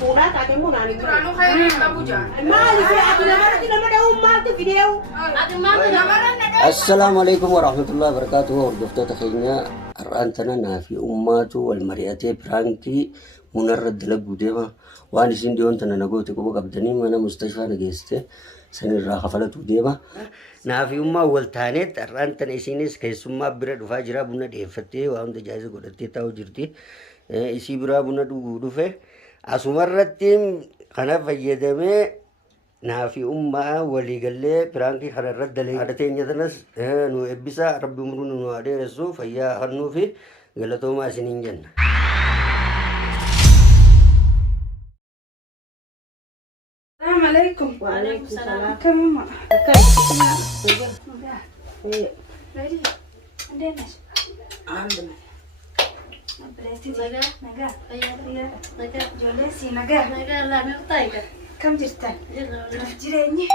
Murah tak kamu nani. Turanu khairin kamu jangan. Mali fi aku nama dah umma tu video. Assalamualaikum warahmatullahi wabarakatuh. Hordoftoota keenya har'aan tana fi ummaatu wal mari'atee pirankii munarra dalaguu deema. Waan isin dhiyoon tana nagooti quba qabdanii mana mustashfaa nageessite sanirraa kafalatu deema. Naafi ummaa wal taaneet har'aan tana isinis keessummaa bira dhufaa jira. Buna dhiyeeffattee waa hunda jaayiza godhattee taa'u jirti. Isii biraa buna dhuguu dhufe asumarratti kana fayyadamee naafi ummaa waliigallee pirankii kanarratti dalee haadha teenya tanas nu eebbisa rabbi umruu nu adeeressu fayyaa hannuu fi galatoomaa isiniin jenna. السلام عليكم. وعليكم السلام. كم ماما؟ كيف؟ ريدي. عندنا. عندنا. بريتي. نجا. نجا. نجا. نجا. جولسي نجا. نجا لا نطيقة. كم جرتان؟ جريني.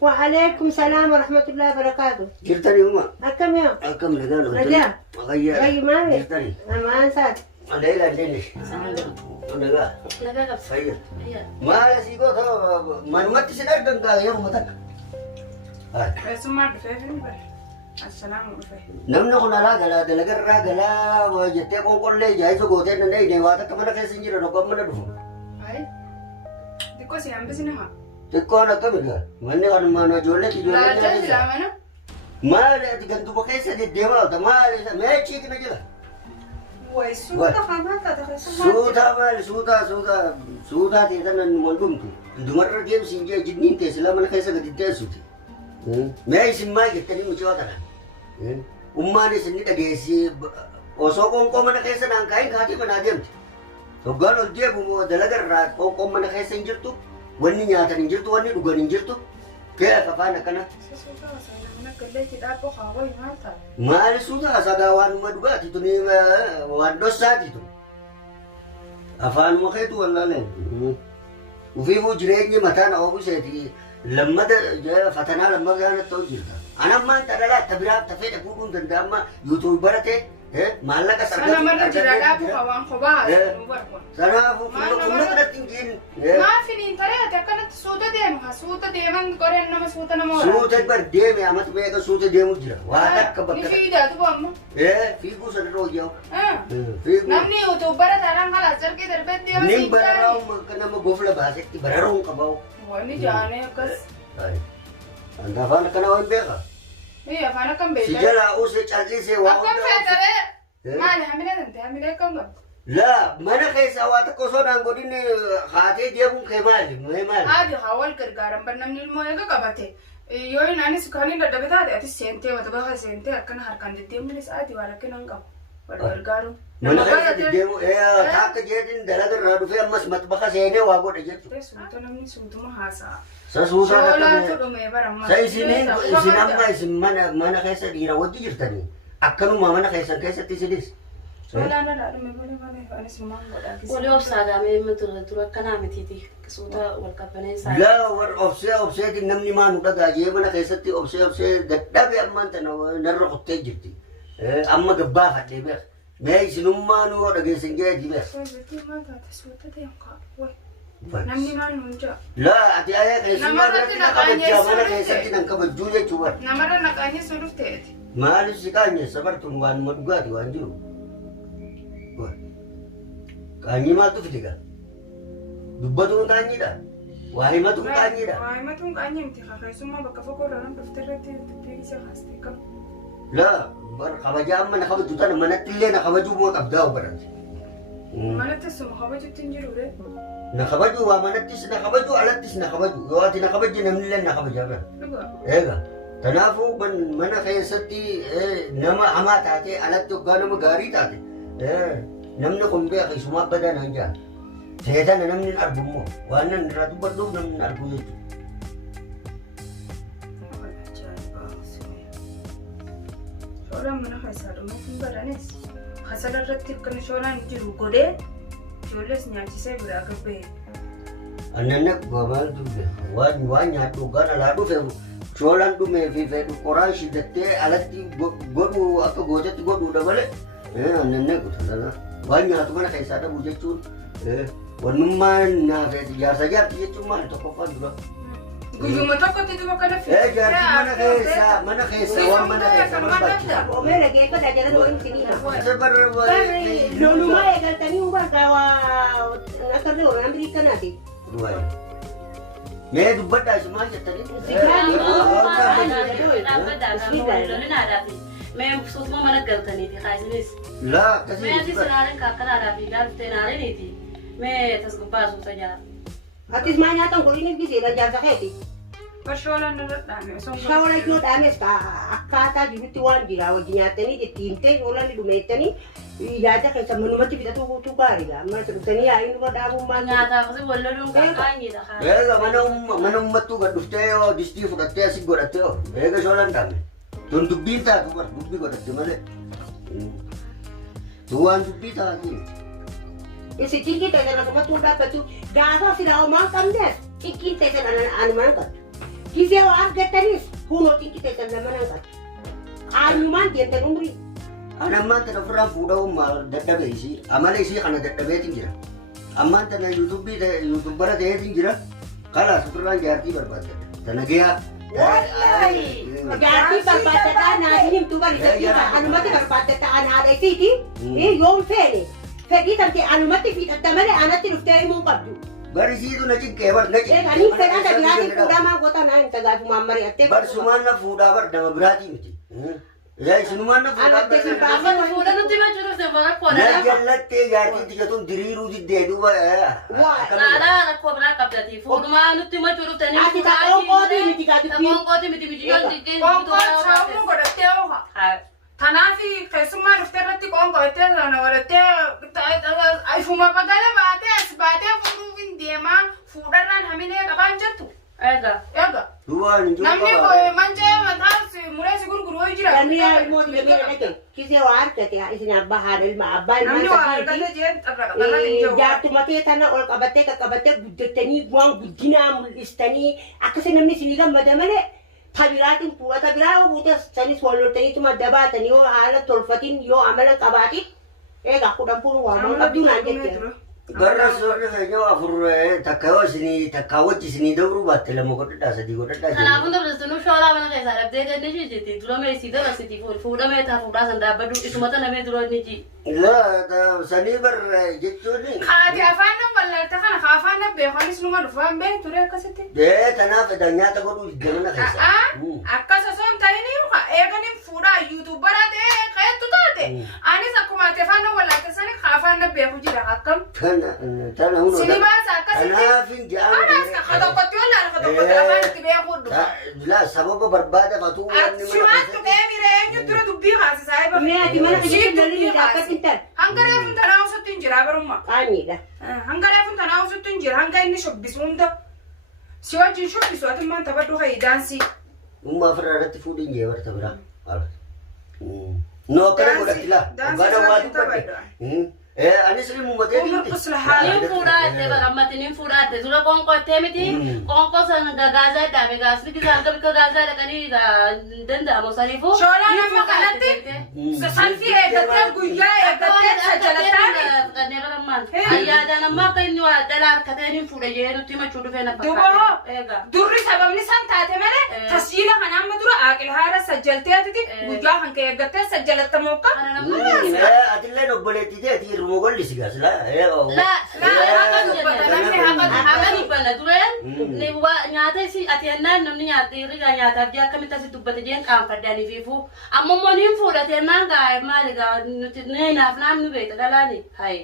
وعليكم السلام ورحمة الله وبركاته. جرتني umma. أكم يوم؟ Akkam nagaan Nagaa. Gayya maali? jirtani. Amaan saat. Leela deene. Nagaa. نجا قبل. Fayya. هي. Maal asii goota manumatti sin argan kaa yeruma takka. بس ما عرفت السلام عليكم. Namni kun alaa galaa dalagarraa galaa jettee qonqollee jaayisa gootee danda'e waa takka mana keessa hin jiran oggoo mana dhufu. هاي. ديكو سيام بسنها. Xiqqoon akkami gaa manni kan mana ijoolleeti لا ijoollee جالس لا أنا. maal ati gantuba keessa deddeemaa oota maal mee chiikna jira. ويسوق خامات هذا Suutaa maali suutaa teessan nan dhumtu dumarra deemsi hin jee jinniin teessi lama mana keessa gadi teessuti. Mee isin maal jettanii mucaa kana. Ummaan isin ni dhageessi osoo qonqoo mana keessa naan kaayin kaatii manaa deemti. Hoggaan ol deemu dalagarraa qonqoo mana keessa hin jirtu wanni nyaatan hin jirtu wanni dhugan hin jirtu kee afaan akkana. Maali suutaa sagaa waanuma dhugaati tuni waan dhossaati tun. Afaanuma keetu wallaaleen. Ufiifuu jireenyi mataan oomisheeti lammata fatanaa lammataa ta'u jirta. Anammaan dhalalaatti biraaf tafee dhabuun danda'amma yuutuub baratee maallaqa أنا مرة جرادة بخوان خباز. Kanaafuu kunna fudhatti hin jiin. ما فيني ترى تكلت سودا ديم سودا ديمان قرن نما سودا نما. Suuta bar deeme amata beeka suuta deemu jira. Waa takka bakka. نشيد هذا بام. Fiiguu sana irra hojjaa. Fiiguu. نمني يوتيوب برا ترى خلاص جركي دربت ديم. Nin bararaa'u nama gofla baasetti bararaa'uun qabaa'u. واني جاني كس. Anta afaan akkana waan beeka. هي فانا كم Si بيت. jalaa usee callisee waa كم في hunda. ترى. ما له حملة أنت حملة كم. Laa mana keessa waa takka osoo naan godhin haatee deemuun kee maali? Mee maali? عادي حاول كرجارم بنمني المويه كبته. يوي ناني سكاني لدبت هذا أتي سنتي وتبغى سنتي أكن هركان ديم منس عادي ولكن أنقى. كرجارم. Mana keessa deddeemu takka jeetiin dalagarraa dhufee ammas matbaqa seenee waa godhe jettu. سوتو نمني سوتو مهاسا. Sa suusaa شولا takka تدومي برام. sa isin amma isin mana keessa dhiira wajji jirtanii akkanuma mana keessan keessatti isinis. شولا أنا لا أدومي بلا أنا سمع ولا ولي أبصر من ترى كنا متيتي كسوتا والكابنين ساي. Laa war obseetiin namni maa nu dhagaajee mana keessatti obsee dadhabee ammaan tana narra qottee jirti. Amma gabbaa fadhee beeka. Mee isinummaa nu dhageessan jeetii beeka. سوتو ما تات سوتو ديم كاب. نمني ما نونجا. Laa ati ayaa keessummaa irratti na kabajjaa mana keessatti nan kabajjuu jechuu bara. نمرة نكاني سولف تأتي. Maaliif si kaanyessa bartuun waanuma dhugaati waan jiru. Kaanyii maaltu fide gaa? Dubbatuun kaanyiidha. Waa himatuun kaanyiidha. واي ما تون كاني متى خايسوما بكفوكو رانا بفترتي تبيسي خاستي كم. Laa bar kabajaa amma na kabajju tana manatti illee na kabajuu moo qabdaa barate. ما نتسمع خبجة تنجرو ده. Na kabaju waa manattis na kabaju alattis na kabaju yoo ati na kabajje namni illee na kabajaa bara. لقى. Eega kanaafuu mana keessatti nama hamaa taate alatti hoggaa nama gaarii taate namni kun beeka isumaa badaa naan jaa. Seetana namni hin argu immoo waan nan irraa dubbadhuuf namni hin argu jechuudha. شولا من خايسة ما في بدنس. خاصة الرتب كن شولا نجرو كده. شولا سنياتي سيبرا كبه. Annan gomal dubbee waan nyaadhu hoggaan alaa dhufe Sholaan dhumee fi fedhu qoraan shiddattee alatti godhu akka gootetti godhuudha malee annannee kutanana waan nyaatu mana keessaa dhabuu jechuun wannummaan naafeeti jaarsa jaarti jechuun maali tokkoffaan dura. Guyyuma tokkotti duba kana jaarti mana keessa waan mana keessa barbaachisa. Omee dhageeffadha jala doon siniidha. Lolumaa eegaltanii hubargaa waa akka ta'u Ameerikanaati. Mee dubbadhaa si maal jettanii? Mee suutuma mana galtaniiti kaasinis. Laa akkasii Mee ati sinaaleen kakkanaadhaa fi gaaftee naaleeniiti. Mee tasgubbaa suuta jaa. Atis maa nyaatan godhiniif giseedha jaarsa keeti. Shoolaan irra dhaame. Shawara yoo dhaames akkaataa jirutti waan jira wajji nyaattanii itti himtee shoolaan dhumeettanii yaada keessa manumatti fixatu gaariidha. Amma dhuftanii yaa'iin dura dhaabummaa Nyaataaf si wallaluun qaqqaanyiidha. Eega mana ummattuu gad dhuftee yoo distii fudhattee asii godhattee yoo eega shoolaan dhaame. Tun dubbiin taatu bar dubbii godhatte malee. Tu waan dubbii taati. isi tinggi ta'e sana kuma tuudaa batu gaafa silaa homaan qabneef xiqqii ta'e sana anumaan qabdu. Gisee waa argattanis kunoo xiqqii ta'e sana nama nan qabdu. Anumaan deemtan umrii. Ammaan tana ofirraa fuudhamu dadhabe isii amala isii kana dadhabeetiin jira. Ammaan tana yuutubbara ta'eetiin jira. Kalaas ofirraan jaartii barbaadda. Tana gahaa. Jaartii barbaaddataa naatiin himtuu barreeffatiidha. Anumatti barbaaddataa haadha isiiti. Yoon feene fedhii tamtee anumatti fiixatta malee anatti dhuftee himuu qabdu. Barisiitu na ciqqee bar na ciqqee. Ani fedhan da biraatiin fuudhaa maa goota naa hin tagaasumaan mari'attee. Barsumaan na fuudhaa bar nama biraatii miti. Yaa isinumaan na fuudhaa bar. Amma fuudha nuti ma jiru se rakkoodha. Na jallattee jaartii tijatuun diriiruu diddee duuba. Saala rakkoo biraa qabdati. Fuudhumaa nuti ma jiru tanii. Ati qoonqootii miti gaati. Qoonqootii miti biyyoon diddee. Qoonqoon saawwan godhattee ooha. Kanaaf keessummaa dhuftee irratti qoonqottee sana godhattee ifuma bagala baatee as baatee fuudhuuf hin deemaa fuudharraan hamilee qabaan jettu. Eega. Namni manjaa mataas mureessi gurguru ho'i jira. Namni yaa mootii gamee dhaqe kisee waa argate isin abbaa haadha ilma abbaa ilma Namni waa argate jeen xarraqa jaartumatee tana ol qabattee qaqqabattee guddattanii waan guddinaa mul'istanii akkasii namni isinii gammada malee tabiraatiin fuudha tabiraa yoo fuute sanis walloltaniituma dabaatanii yoo haala tolfatiin yoo amala qabaatiin eegaa kudhan fuudhu waamuun qabduu naan jette. Barra soorri fenyoo afur takka yoo isinii takka wajji isinii dabruu baatte lama godhadhaa sadii godhadhaa jedhu. Kanaafuu dabalatuu shoolaa mana keessaa dhabdee jennee jetti dura meesii dabalsitii fuudhamee taa fuudhaa san dhaabbadhu isumata namee dura ni ji. Laa sanii barra jechuun. Kaati afaan nan bal'aate kana afaan nan beekanis numa dhufaan bee ture akkasitti. Tanaaf nyaata godhuu mana keessa. Akkas osoo hin ta'in eeganiin fuudhaa yuutuubara ta'ee qeettu taate anis akkuma ati afaan nan bal'aate sani afaan nan beeku jira akkam. Tana hunoo. Sinibaasa akkasitti. Kanaafin ja'an. Anas tokkotti wallaan tokkotti afaan itti beekuu dhufa. Laa sababa barbaada fatuu wanni mana simaattu qeemire eenyu dura dubbii haasisaa eeba. Mee ati mana keessatti lolli miidhagatti hin taane. Hanga reefun tanaa usutti hin jira barummaa. Qaaniidha. Hanga reefun tanaa usutti hin jira hanga inni shubbisu hunda. Si wajjin shubbisu ati maan taphadhu hayi daansii. Ummaa ofirraa irratti fuudhin jee barta biraa. Noo akkana godhatti laa. Baana waa dubbadde. Anis ilmu matee Umar Kuslahaa. Nin fuudhaatte baqammatti nin fuudhaatte dura qoonqottee miti qoonqoo san gaazaa dhaame gaasni kisaan qabika gaazaa dhaqanii danda'amu saniifuu. Shoolaa nama kanatti salfii eeggattee guyyaa eeggattee sajjalattaani. Fudhannee barammaan. Ayyaadaan amma akka inni waa dhala harkatee nin fuudha jee nutti himachuu dhufee na Duba durri sababni san taate malee tasjiila kana amma dura aaqilhaara sajjaltee atiti guyyaa hanka eeggattee sajjalattamu akka. Atillee obboleettii ta'e mogolli si gas la haqa dubbanna dureen nyaata isi ati ennaan namni rigaa nyaataaf jee akkamitti asi dubbate jeen qaanfaddaaniifiifu amma immoo nin fuudhate ennaan gaa maali gaa nuti neenaaf naan nu beekta dhalaani hayi.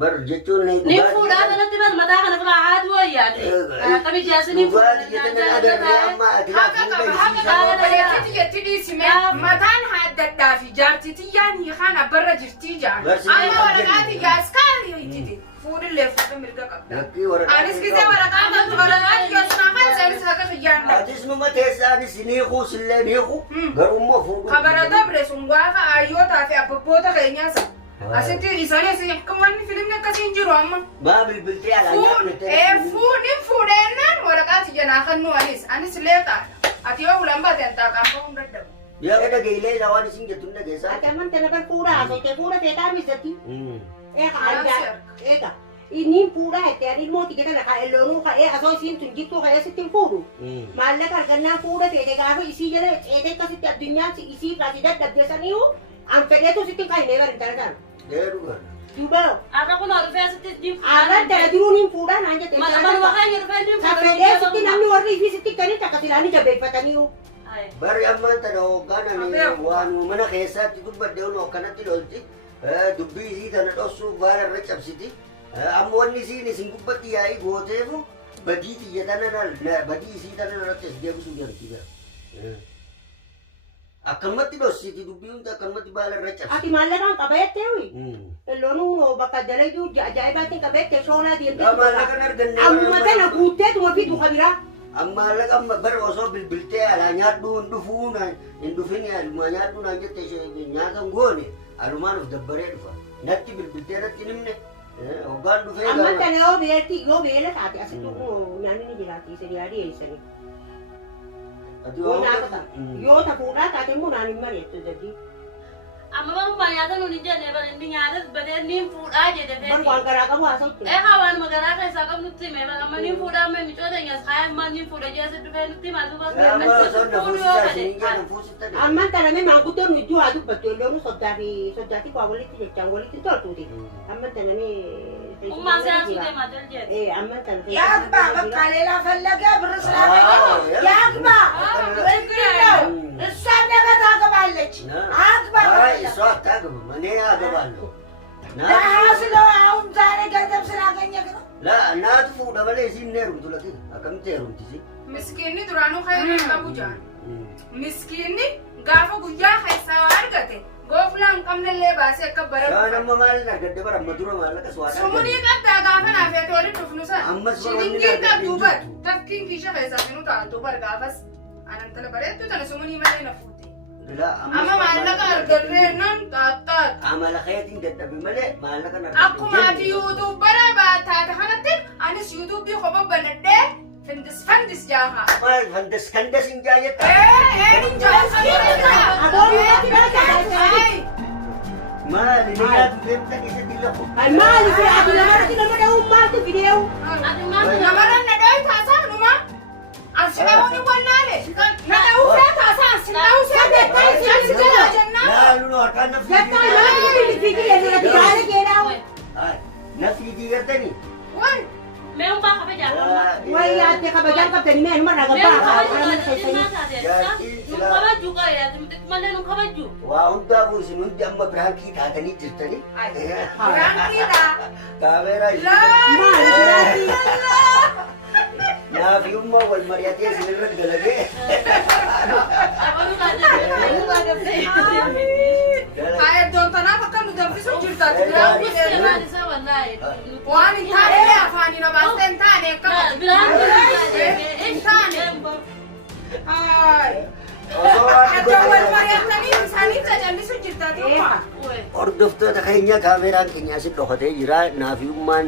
Bar jechuun nin fuudhaa kanatti bas mataa kana firaa haati wayyaate akkamitti jaasini mataan haaddadhaa fi jaartitiyyaan hiikaan abbarra jirtii ja'an amma waraqaati jaaskaa hiititi fuudhillee fuudha mirga qabda anis gisee waraqaati yoosnaa kan isaanis haqa xiyyaan atis numa teessaanis niiquu sillee niiqu garummoo fuudhu kabara dabre sun gaafa ayyootaa fi abbabboota keenyaasa asitti isaanis akka wanni filimni akkasiin jiru amma maa bilbiltee alaa fuudheen waraqaati janaa kan nu anis leeqaadha Ati yoo ulan baate antaaqaan ba'uun dadhabu. Yaa kada geelee lawaan isin jettu na geessa. Ati amantana bar fuudhaa haasofte fuudha feetaa misatti. Eega inni fuudhaa itti ani ilmooti jedhana kaa elloonuu ka'ee asoo isiin tun jittuu ka'ee sitti fuudhu. Maallaqa argannaa fuudha feete gaafa isii jala ceetee akkasitti addunyaan isii kaasi dadhabdeessaniihu an fedheetu sitti qahinee bar intala taana. Dheeruudha. Duubaa. Akka kun rufee sitti diin Arran dala jiruun hin fuudhaa naan jette. Maluma kan rufee diin Ka fedhee sitti namni warri ifii sitti kanitti akka silaanii jabeeffataniihu. Bari ammaan tana hogganani waan mana keessatti dubbadde akkanatti lolti. Dubbii isii tana dhossuuf waan irra cabsiti. Amma wanni isiin isin gubbatti yaa'ii gooteefu badii xiyya tana badii isii tana irratti as deebisuu jirti jira. Akkanumatti dhossiti dubbii hundi akkanumatti baala irra cabsiti. Ati maallaqaan qabeettee wi? Elloonuu bakka dalayyuu ajaa'ibaatti qabeettee shoolaa deemtee. Maallaqan arganne. Amma tana guutteetuma fitu qabiraa. Maallaqa amma bara osoo bilbiltee alaa nyaadhuu hin dhufuu hin dhufin alumaa nyaadhuu naan jette nyaata hin goone alumaan of dabbaree dhufa. Natti bilbiltee natti himne hoggaan dhufee Amma tana yoo beela taate asitti nyaanni ni jiraati isa yaadii eessanii. Yoo ta fuudhaa taate immoo naan hin mari'attu jaddi. amma baru nyaata nuti jenne inni nyaata badee niin fuudhaa jedhe Bar waan garaa qabu haasa'utti. waan magaraa keessaa qabu nutti hime amma niin fuudhaa amma micoota keenyas haa amma niin fuudha jeessa dhufee nutti himatu Amman tana mee maanguddoon nu iddoo haa dubbattu elloonu soddaatii waa walitti jechaan walitti toltuuti. Amman tana mee ummaa siyaasuu deemaa jedhe amman tana ያግባ በቃ ሌላ ፈለገ ብር ስላገኘ ያግባ እንግዲህ ነው እሷም ነገ ታገባለች አግባ እሷ አታገባም እኔ አገባለሁ ደሃ ስለ አሁን ዛሬ ገንዘብ ስላገኘ ነው እናቱ fuudha malee isiin ni heerumtu lati akkamitti heerumti isi Miskiinni duraanuu khayrii qabu jaan. Miskiinni gaafa guyyaa keessaa waa argate gooflaa hin qabnellee baasee akka bara. Shaan amma maal argadde bara amma dura maallaqa suwaadhaa. Sumunii qabdaa gaafa naaf yaa walitti dhufnu sana. Ammas bara wanni Shilingii argadde qabdu hin bar jirtu. takkiin kiisha keessaa sinu taatu bar gaafas. Anan tala bareeddu tana sumunii malee na fuute. Amma maallaqa argadree nan xaaxaadha. Amala keetiin dadhabe malee maallaqa argadde. Akkuma ati yuutuubara baataate kanatti anis yuutuubii kophaa banadhee fandis jaaha. Maal kandas hin jaayetta. Hin jaaha. Maal ni nyaatu deemta keessatti lafu. Maali fi ati namarratti nama dha'uun maaltu fideewu? Namaraan na dha'u taasaa numa. Asirraa ni wannaale. Na dha'u fee taasaa asirraa usee jennaan. Laalu no harkaan na Jakkaa nama fiigee irratti gaara geedhaawu. na fiigii gartanii. Wai. mee umbaa kabe jaalama Wayi ati kabajaan qabdanii mee numa ragabbaa kaa'anii keessanii. nu kabajju qabeeyyaa malee nu kabajju Waa hundaafuu isin hundi amma biraankii taatanii jirtanii. Biraankiidha. Kaameeraa Maali biraati? naafiyummaa wal mari'atee isin irra dalagee. qabanu kaajee Haa iddoon tanaaf akka nu danfisuuf jirtaati biraankiidha. waan isaa wallaahi Waan hin taane afaanii na baastee hin taane akkama. Hin taane. Haay. Iddoo wal mari'atanii isaanii cacallisuu jirtaati ummaa. Hordoftoota keenya kaameeraan keenya asin dhokatee jira. Naafiyummaan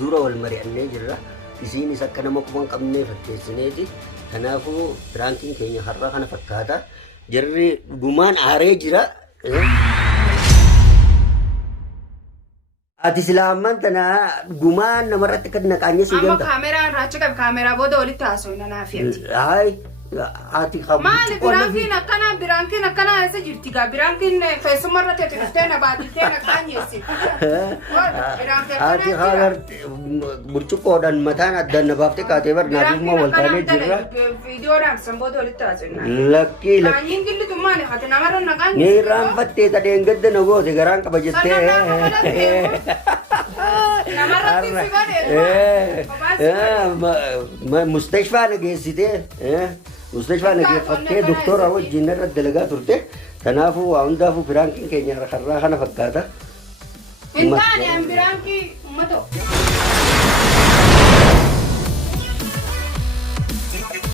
dura wal mari'annee jirra. Isiinis akka nama quban qabnee fakkeessineeti. Kanaafuu biraankiin keenya har'a kana fakkaata. Jarri dhugumaan aaree jira. Ati silaaman tana dhugumaan namarratti kan naqaanyee si Amma ganta. kaameraan raacha qabu kaameraa booda walitti haasawina naafiyati. Haay ati Maali biraankiin akkana eessa jirti gaa biraankiin keessummaa irratti ati dhuftee na baadiltee na qaanyeessi. ati hagar burcuqqoodhaan mataan addaan na baaftee kaatee bar naafiyummaa wal taanee jirra. Viidiyoodhaan san booda walitti haasawina. Lakkii lakkii. Qaanyiin gillitummaan hati namarra na Ni qaanyeessi. irraanfattee tadeen gadda na goote garaan qaba jettee. Namarratti si godhe. Mustashfaa na geessitee. Mustashfaa na geeffattee doktora wajjin irra dalagaa turte. Kanaafuu waa hundaafuu biraankiin keenya har'a kana fakkaata. Hin taane an biraankii uummatoo.